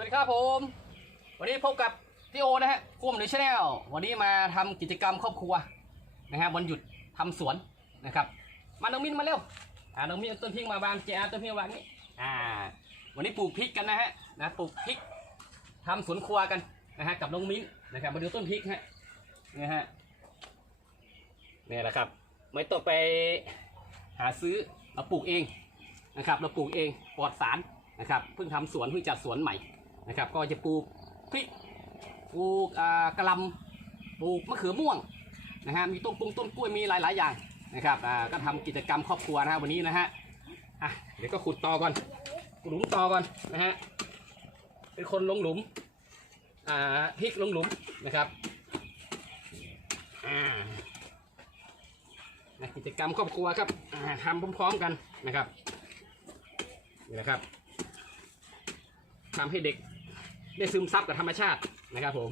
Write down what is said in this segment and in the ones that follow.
วัสดีครับผม วันนี้พบกับพี่โอนะฮะกุ้มหรือชาแนลวันนี้มาทำกิจกรรมครอบครัวนะฮะวันหยุดทำสวนนะครับ มาน้องมินมาเร็วอ่าน้องมินเอาต้นพริกมาวางเจ้าต้นพริกมาวางนี่อ่า วันนี้ปลูกพริกกันนะฮะนะปลูกพริกทำสวนครัวกันนะฮะกับน้องมิ้นนะครับมาดูต้นพริกฮะนี่ฮะนี่แหละครับ ไม่ต้องไปหาซื้อเราปลูกเองนะครับ เราปลูกเองปลอดสารนะครับเพิ่งทำสวนเพิ่งจัดสวนใหม่ นะครับ ก็จะปลูกพริกปลูกอ่ากระลำปลูกมะเขือม่วงนะฮะมีต้นปุงต้นกล้วยมีหลาย ๆ อย่างนะครับอ่าก็ทำกิจกรรมครอบครัวนะฮะวันนี้นะฮะอะเดี๋ยวก็ขุดต่อก่อนขุดหลุมต่อก่อนนะฮะเป็นคนลงหลุมอ่าพริกลงหลุมนะครับอ่านะกิจกรรมครอบครัวครับอ่าทำพร้อมๆกันนะครับนี่แหละครับทำให้เด็ก ได้ซึมซับกับธรรมชาตินะครับผม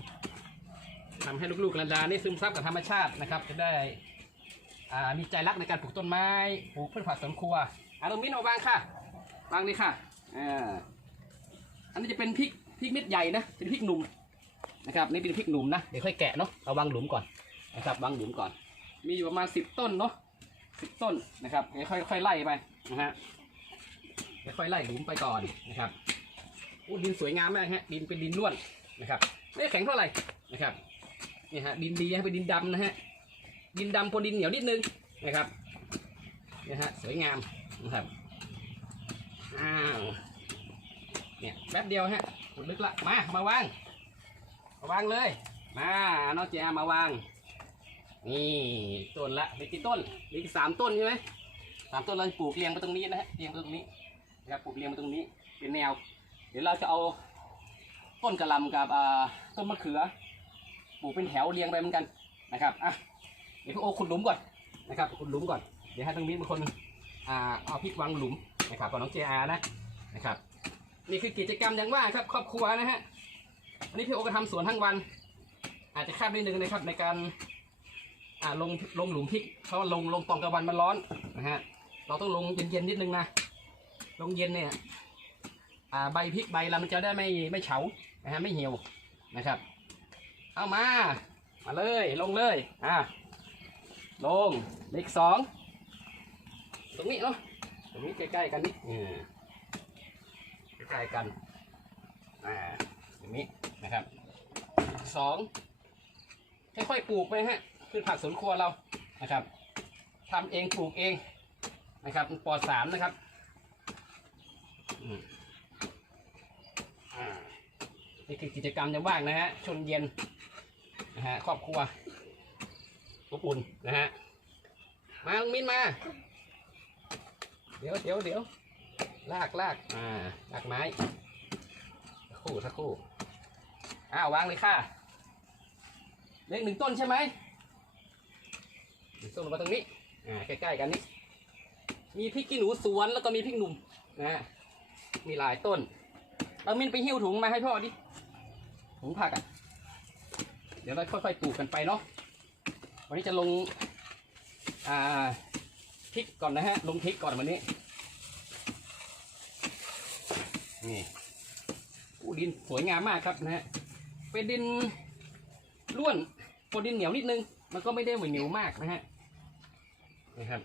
ทำให้ลูกๆหลานๆได้ซึมซับกับธรรมชาตินะครับ จะได้อ่ามีใจรักในการปลูกต้นไม้ปลูกพืชผักสวนครัวอารามินเอาวางค่ะวางเลยค่ะอ่าอันนี้จะเป็นพริกพริกเม็ดใหญ่นะเป็นพริกหนุ่มนะครับนี่เป็นพริกหนุ่มนะเดี๋ยวค่อยแกะเนาะเอาวางหลุมก่อนนะครับวางหลุมก่อน มีอยู่ประมาณสิบต้นเนาะสิบต้นนะครับเดี๋ยวค่อยค่อยไล่ไปนะฮะเดี๋ยวค่อยไล่หลุมไปก่อนนะครับ อู้ดินสวยงามมากฮะดินเป็นดินล้วนนะครับ ไม่แข็งเท่าไหร่นะครับนี่ฮะดินดีฮะเป็นดินดำนะฮะดินดำปนดินเหนียวนิดนึงนะครับนี่ฮะสวยงามนะครับอ้าวเนี่ยแป๊บเดียวฮะขุดลึกละมามาวางมาวางเลยมาน้องเจมาวางนี่ต้นละมีกี่ต้นมีสามต้นใช่ไหมสามต้นเราปลูกเรียงไปตรงนี้นะฮะเรียงไปตรงนี้นะครับปลูกเรียงไปตรงนี้เป็นแนว ดี๋ยวเราจะเอาต้นกระลำกับต้นมะเขือปลูกเป็นแถวเรียงไปเหมือนกันนะครับอะเดี๋ยวพี่โอขุดหลุมก่อนนะครับขุดหลุมก่อนเดี๋ยวให้ตรงนี้เป็นคนอ่าเอาพริกวางหลุมนะครับกับน้องเจอานะนะครับนี่คือกิจกรรมอย่างว่าครับครอบครัวนะฮะอันนี้พี่โอก็ทำสวนทั้งวัน อาจจะคาดนิดนึงนะครับในการอ่าลงลงหลุมพริกเพราะลงลงตอนกลางวันมันร้อนนะฮะเราต้องลงเย็นๆนิดนึงนะลงเย็นเนี่ย ใบพริกใบเรามันจะได้ไม่ไม่เฉานะฮะไม่เหี่ยวนะครับ เอามา มาเลยลงเลยอ่าลงเลขสองตรงนี้เนาะตรงนี้ใกล้ๆกันนี่อืมใกล้ๆกันอ่าตรงนี้นะครับสองค่อยๆปลูกไปฮะพืชผักสวนครัวเรานะครับทำเองปลูกเองนะครับปลอดสารนะครับ อืม นี่คือกิจกรรมยามว่างนะฮะชวนเย็นนะฮะครอบครัวอบอุ่นนะฮะมาลุงมินมา เดี๋ยวเดี๋ยวเดี๋ยวลากลากอ่าลากไม้สักคู่สักคู่อ้าววางเลยค่ะเลขหนึ่งต้นใช่ไหมส่งลงมาตรงนี้อ่าใกล้ๆกันนี้มีพริกขี้หนูสวนแล้วก็มีพริกหนุ่มนะฮะมีหลายต้นเรามินไปหิ้วถุงมาให้พ่อดิ ถุงผักอะ เดี๋ยวเราค่อยๆปลูกกันไปเนาะ วันนี้จะลง อ่าพริกก่อนนะฮะ ลงพริกก่อนวันนี้ นี่อู้ดินสวยงามมากครับนะฮะ เป็นดินร่วนปนดินเหนียวนิดนึง มันก็ไม่ได้เหมือนเหนียวมากนะฮะนะครับ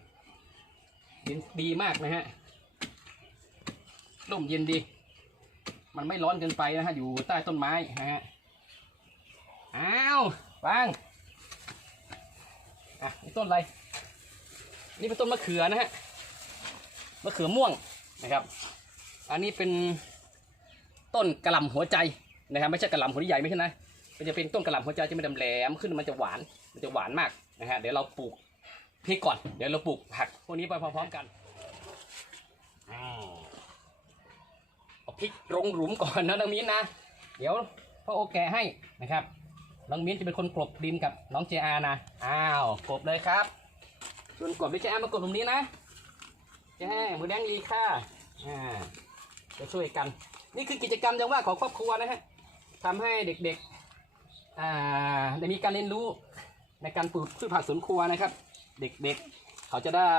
ดินดีมากนะฮะร่มเย็นดี มันไม่ร้อนเกินไปนะฮะ อยู่ใต้ต้นไม้นะฮะ อ้าววางอะนี่ต้นอะไร นี่เป็นต้นมะเขือนะฮะมะเขือม่วงนะครับ อันนี้เป็นต้นกระหล่ำหัวใจนะครับไม่ใช่กระหล่ำหัวใหญ่ไม่ใช่นะมันจะเป็นต้นกระหล่ำหัวใจจะไม่ดำแหลมขึ้นมันจะหวานมันจะหวานมากนะฮะเดี๋ยวเราปลูกพริกก่อนเดี๋ยวเราปลูกผักพวกนี้ไปพร้อมๆกันอ้าวเอาพริกลงหลุมก่อนนะน้องมิ้นนะ เดี๋ยวพ่อโอแกให้นะครับ น้องมิ้นจะเป็นคนกลบดินกับน้องเจอานะ อ้าวกลบเลยครับชวนกลบด้วยเจอามากลบตรงนี้นะเจ้มือแดงดีค่ะ อ่าจะช่วยกัน นี่คือกิจกรรมจังว่าของครอบครัวนะฮะทำให้เด็กๆ อ่าได้มีการเรียนรู้ในการปลูกพืชผักสวนครัวนะครับ เด็กๆ เขาจะได้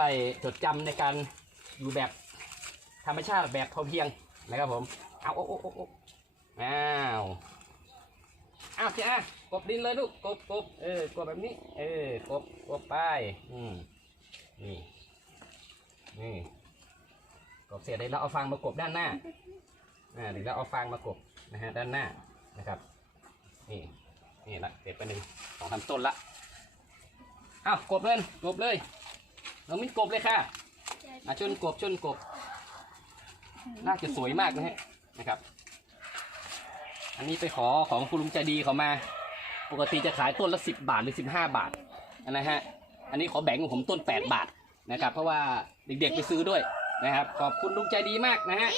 จดจำในการอยู่แบบธรรมชาติแบบพอเพียงนะครับผม เอาโอ้โอ้โอ้อ้าว อ้าวเจ้ากบดินเลยลูกกบกบเออกบแบบนี้ เออกบกบไปอืมนี่นี่กบเสร็จเลยเราเอาฟางมากบด้านหน้าอ่าเดี๋ยวเราเอาฟางมากบนะฮะด้านหน้านะครับ นี่นี่ละเสร็จไปหนึ่งสองสามต้นละอ้าวกบเลยกบเลยน้องมิ้นกบเลยค่ะอะชนกบชนกบน่าจะสวยมากนะฮะนะครับ อันนี้ไปขอของคุณลุงใจดีเขามา ปกติจะขายต้นละสิบบาทหรือสิบห้าบาทนะฮะ อันนี้ขอแบ่งของผมต้นแปดบาทนะครับ เพราะว่าเด็กๆไปซื้อด้วยนะครับ ขอบคุณลุงใจดีมากนะฮะ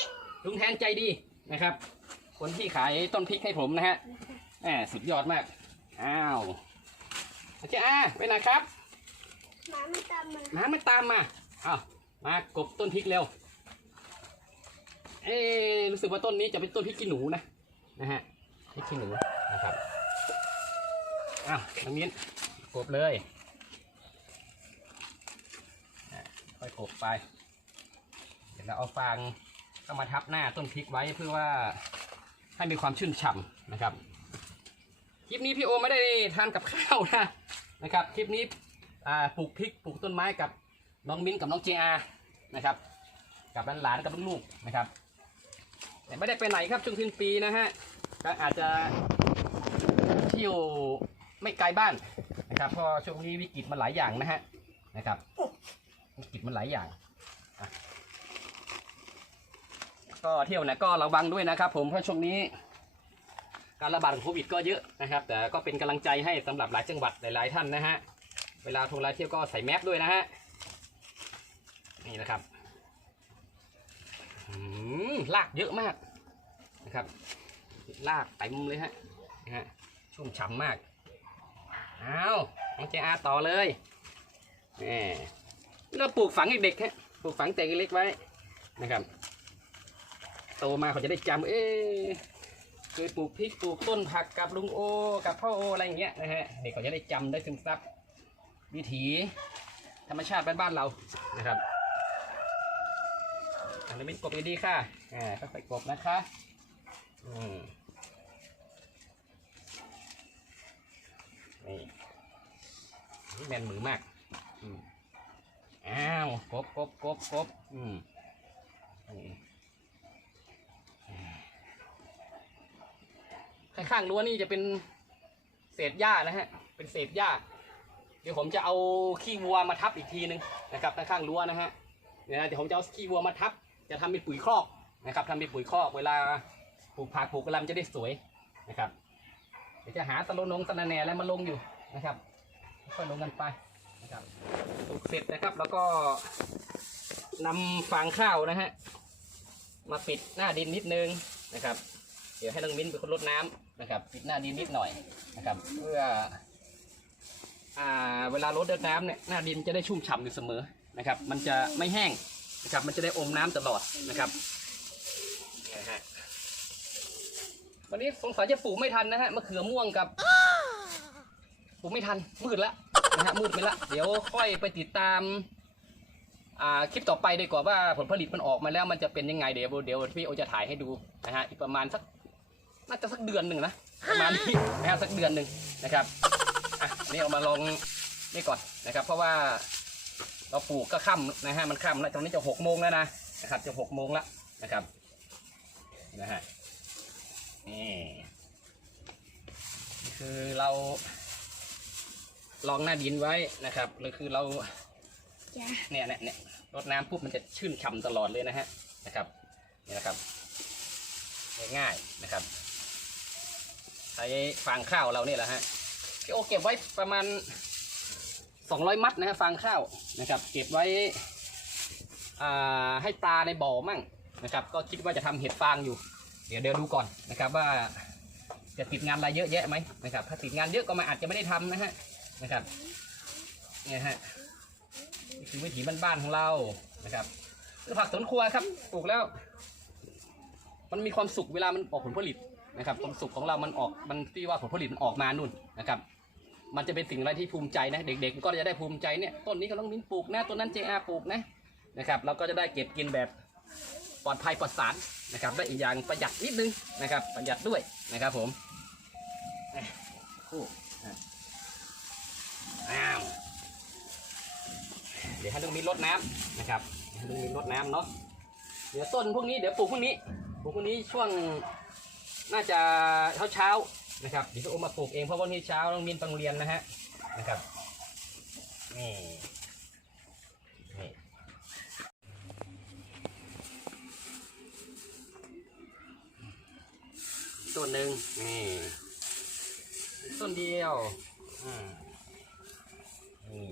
ลุงแทนใจดีนะครับ คนที่ขายต้นพริกให้ผมนะฮะแหมสุดยอดมาก อ้าวอาจารย์อาไปไหนครับหมาไม่ตามมาน้ำมันตามมาอ้าวมากบต้นพริกเร็ว เอ๊ะรู้สึกว่าต้นนี้จะเป็นต้นพริกขี้หนูนะ นะฮะพริกขี้หนูนะครับอ้าวน้ำมิ้นกบเลยอะค่อยกบไป เดี๋ยวเราเอาฟางเข้ามาทับหน้าต้นพริกไว้เพื่อว่าให้มีความชื่นฉ่ำนะครับ คลิปนี้พี่โอไม่ได้ทานกับข้าวนะนะครับ คลิปนี้ปลูกพริกปลูกต้นไม้กับน้องมิ้นกับน้องเจอานะครับ กับหลานๆกับลูกๆนะครับ แต่ไม่ได้ไปไหนครับช่วงสิ้นปีนะฮะก็อาจจะเที่ยวไม่ไกลบ้านนะครับเพราะช่วงนี้วิกฤตมันหลายอย่างนะฮะนะครับวิกฤตมันหลายอย่างก็เที่ยวนะก็ระวังด้วยนะครับ ผมเพราะช่วงนี้ การระบาดของโควิดก็เยอะนะครับ แต่ก็เป็นกำลังใจให้สำหรับหลายจังหวัดหลายๆท่านนะฮะเวลาทงลาเที่ยวก็ใส่แมสด้วยนะฮะนี่นะครับ ลากเยอะมากนะครับลากเต็มเลยฮะฮะชุ่มฉ่ำมากเอาน้องเจอาต่อเลยแหมเราปลูกฝังเด็กๆฮะปลูกฝังแต่เล็กไว้นะครับ โตมาเขาจะได้จำเอ๊เคยปลูกพริกปลูกต้นผักกับลุงโอ กับพ่อโออะไรอย่างเงี้ยนะฮะเด็กเขาจะได้จำได้ซึมซับวิถีธรรมชาติบ้านเรานะครับ นนี้เป็นกบดีๆค่ะอ่าค่อยๆกบนะคะอืมนี่นี่แมนมือมากอืมอ้าวกบกบกบกบอืมนี่ข้างๆรั้วนี่จะเป็นเศษหญ้านะฮะ เป็นเศษหญ้า เดี๋ยวผมจะเอาขี้วัวมาทับอีกทีนึงนะครับข้างๆรั้วนะฮะ เดี๋ยวผมจะเอาขี้วัวมาทับ จะทำเป็นปุ๋ยคอกนะครับทำเป็นปุ๋ยคอกเวลาปลูกผักปลูกกระลำจะได้สวยนะครับ เดี๋ยวจะหาตะโลนงตะนาแหน่อะไรมาลงอยู่นะครับค่อยลงกันไปนะครับปลูกเสร็จนะครับแล้วก็นำฟางข้าวนะฮะมาปิดหน้าดินนิดนึงนะครับ เดี๋ยวให้น้องมิ้นเป็นคนรดน้ำนะครับ ปิดหน้าดินนิดหน่อยนะครับ เพื่ออ่าเวลารดน้ำเนี่ยหน้าดินจะได้ชุ่มฉ่ำอยู่เสมอนะครับ มันจะไม่แห้ง นะครับ มันจะได้อมน้ำตลอดนะครับนี่นะฮะวันนี้สงสัยจะปลูกไม่ทันนะฮะมะเขือม่วงกับปลูกไม่ทันมืดละนะฮะมืดไปละเดี๋ยวค่อยไปติดตามอ่าคลิปต่อไปดีกว่าว่าผลผลิตมันออกมาแล้วมันจะเป็นยังไงเดี๋ยวเดี๋ยวพี่โอจะถ่ายให้ดูนะฮะอีกประมาณสักน่าจะสักเดือนหนึ่งนะประมาณนี้นะฮะสักเดือนหนึ่งนะครับอะนี่เอามาลองนี่ก่อนนะครับ เพราะว่า เราปลูกก็ค่ำนะฮะมันค่ำแล้วตอนนี้จะหกโมงแล้วนะนะครับ จะหกโมงแล้วนะครับนะฮะนี่นี่คือเราลองหน้าดินไว้นะครับหรือคือเราจ้ะเนี่ยเนี่ยเนี่ยรดน้ำปุ๊บมันจะชื่นฉ่ำตลอดเลยนะฮะนะครับนี่นะครับง่ายๆนะครับใช้ฟางข้าวเราเนี่ยแหละฮะพี่โอเก็บไว้ประมาณ 200 มัดนะฮะฟางข้าวนะครับ เก็บไว้ให้ปลาในบ่อมั่งนะครับ ก็คิดว่าจะทำเห็ดฟางอยู่ เดี๋ยวเดี๋ยวดูก่อนนะครับว่าจะติดงานอะไรเยอะแยะไหมนะครับ ถ้าติดงานเยอะก็มาอาจจะไม่ได้ทำนะฮะนะครับเนี่ยฮะนี่คือวิถีบ้านๆของเรานะครับคือผักสวนครัวครับปลูกแล้ว มันมีความสุขเวลามันออกผลผลิตนะครับความสุขของเรามันออกมันที่ว่าผลผลิตมันออกมานู่นนะครับ มันจะเป็นสิ่งอะไรที่ภูมิใจนะ เด็กๆ ก็จะได้ภูมิใจเนี่ยต้นนี้ก็ต้องมิ้นปลูกนะต้นนั้นเจอาปลูกนะนะครับเราก็จะได้เก็บกินแบบปลอดภัยปลอดสารนะครับและอีกอย่างประหยัดนิดนึงนะครับ ประหยัดด้วยนะครับผมคู่อ้าวเดี๋ยวให้ลุงมิ้นรดน้ำนะครับให้ลุงมิ้นรดน้ำเนาะเดี๋ยวต้นพวกนี้เดี๋ยวปลูกพวกนี้ปลูกพวกนี้ช่วงน่าจะเช้าเช้า นะครับเดี๋ยวจะอามาปลูกเองเพราะวันนี้เช้าต้องมินต้องเรียนนะฮะนะครับนี่นี่ต้นหนึ่งนี่ต้นเดียวอืมนี่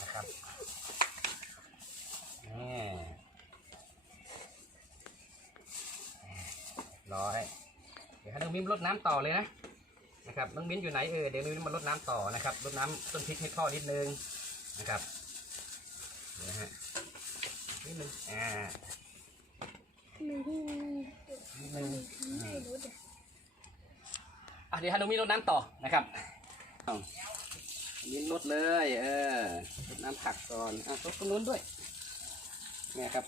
นะครับนี่ ร้อย เดี๋ยวให้น้องมิ้มรดน้ำต่อเลยนะนะครับน้องมิ้นอยู่ไหนเออเดี๋ยวน้องมิ้นมารดน้ำต่อนะครับรดน้ำต้นพริกให้พ่อนิดนึงนะครับนี่นะฮะนิดนึงอ่านิดนึงไม่รู้เด็กอะเดี๋ยวให้น้องมิ้นรดน้ำต่อนะครับมิ้นรดเลย เออรดน้ำผักก่อนอะรดตรงนู้นด้วยเนี่ยครับ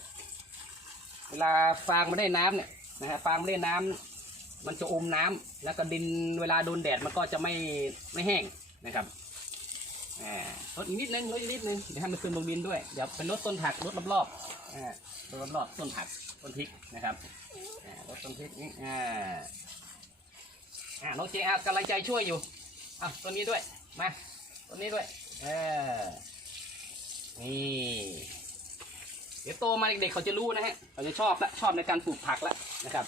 เวลาฟางไม่ได้น้ำเนี่ย นะฮะฟางไม่ได้น้ำมันจะอมน้ำแล้วก็ดินเวลาโดนแดดมันก็จะไม่ไม่แห้งนะครับอ่ารดอีกนิดนึงรดอีกนิดนึงเดี๋ยวให้มันซึมลงดินด้วยเดี๋ยวเป็นรดต้นผักรดรอบๆอ่ารดรอบๆต้นผักต้นพริกนะครับอ่ารดต้นพริกนี่อ่าอ่าน้องเจงอะกำลังใจช่วยอยู่อะตัวนี้ด้วยมาตัวนี้ด้วยเออนี่ เดี๋ยวโตมาเด็กๆเขาจะรู้นะฮะเขาจะชอบละชอบในการปลูกผักละนะครับ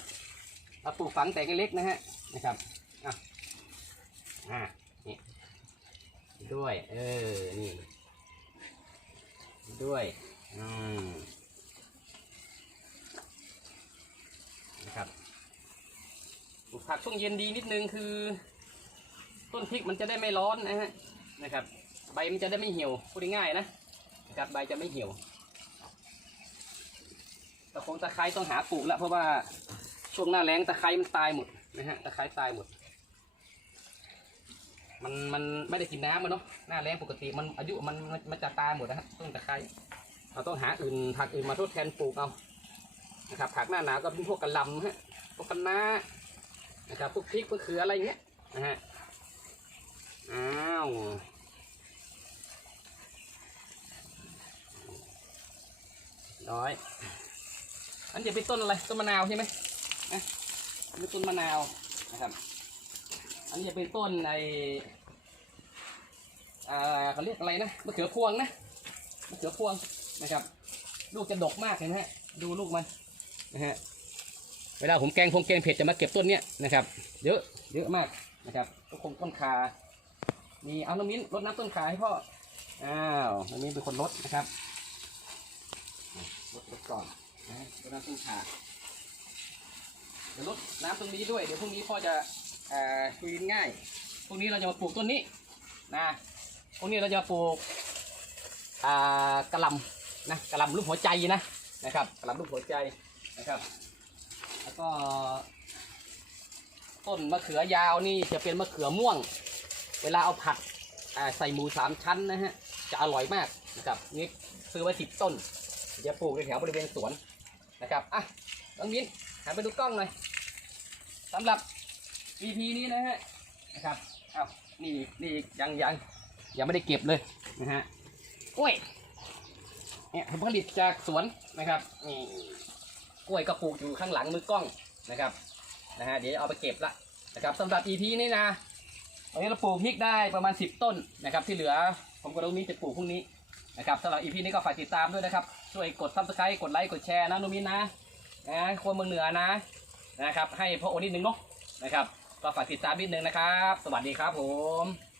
เราปลูกฝังแต่เล็กๆนะฮะนะครับอะอ่านี่ด้วยเออนี่ด้วยอืมนะครับปลูกผักช่วงเย็นดีนิดนึงคือ ต้นพริกมันจะได้ไม่ร้อนนะฮะนะครับ ใบมันจะได้ไม่เหี่ยวพูดง่ายๆนะนะครับใบจะไม่เหี่ยว ตะคงตะไคร้ต้องหาปลูกแล้วเพราะว่าช่วงหน้าแล้งตะไคร้มันตายหมดนะฮะตะไคร้ตายหมด มันมันไม่ได้กินน้ำมันเนาะหน้าแล้งปกติมันอายุมันมันจะตายหมดนะฮะต้นตะไคร้เราต้องหาอื่นผักอื่นมาทดแทนปลูกเอานะครับผักหน้าหนาวก็เป็นพวกกระลำฮะพวกคะน้านะครับพวกพริกมะเขืออะไรเงี้ยนะฮะอ้าวร้อย อันจะเป็นต้นอะไรต้นมะนาวใช่ไหมนะอันนี้ต้นมะนาวนะครับ อันนี้จะเป็นต้นในอ่าเขาเรียกอะไรนะมะเขือพวงนะมะเขือพวงนะครับ ลูกจะดกมากเห็นไหมฮะดูลูกมันนะฮะเวลาผมแกงพงแกงเผ็ดจะมาเก็บต้นเนี้ยนะครับเยอะเยอะมากนะครับก็คงต้นคามีเอาน้ำมิ้นรดน้ำต้นขาให้พ่ออ้าวน้ำมิ้นเป็นคนรดนะครับรดก่อน นะรดน้ำต้นขาเดี๋ยวรดน้ำตรงนี้ด้วย เดี๋ยวพรุ่งนี้พ่อจะอคุยนง่าย พรุ่งนี้เราจะมาปลูกต้นนี้นะพรุ่งนี้เราจะปลูกกระลำนะกระลำรูปหัวใจนะนะครับกระลำรูปหัวใจนะครับ แล้วก็ต้นมะเขือยาวนี่จะเป็นมะเขือม่วง เวลาเอาผัดใส่หมูสามชั้นนะฮะจะอร่อยมากนะครับนี่ซื้อไว้สิบต้นเดี๋ยวปลูกในแถวบริเวณสวน นะครับอะน้องมิ้นหันไปดูกล้องหน่อยสำหรับ EP นี้นะฮะนะครับอ้าวนี่นี่อีกยังยังยังไม่ได้เก็บเลยนะฮะกล้วยเนี่ยผลผลิตจากสวนนะครับนี่กล้วยก็ปลูกอยู่ข้างหลังมือกล้องนะครับนะฮะเดี๋ยวเอาไปเก็บละนะครับสำหรับ EP นี้นะตอนนี้เราปลูกพริกได้ประมาณ 10 ต้นนะครับ ที่เหลือผมกับลุงมิ้นจะปลูกพรุ่งนี้นะครับสำหรับ EP นี้ก็ฝากติดตามด้วยนะครับ ช่วยกดซับสไครต์กดไลค์กดแชร์นะนุมินนะนะคนเมืองเหนือนะนะครับ ให้พ่อโอนิดนึงเนาะนะครับก็ฝากติดตามนิดนึงนะครับ สวัสดีครับผม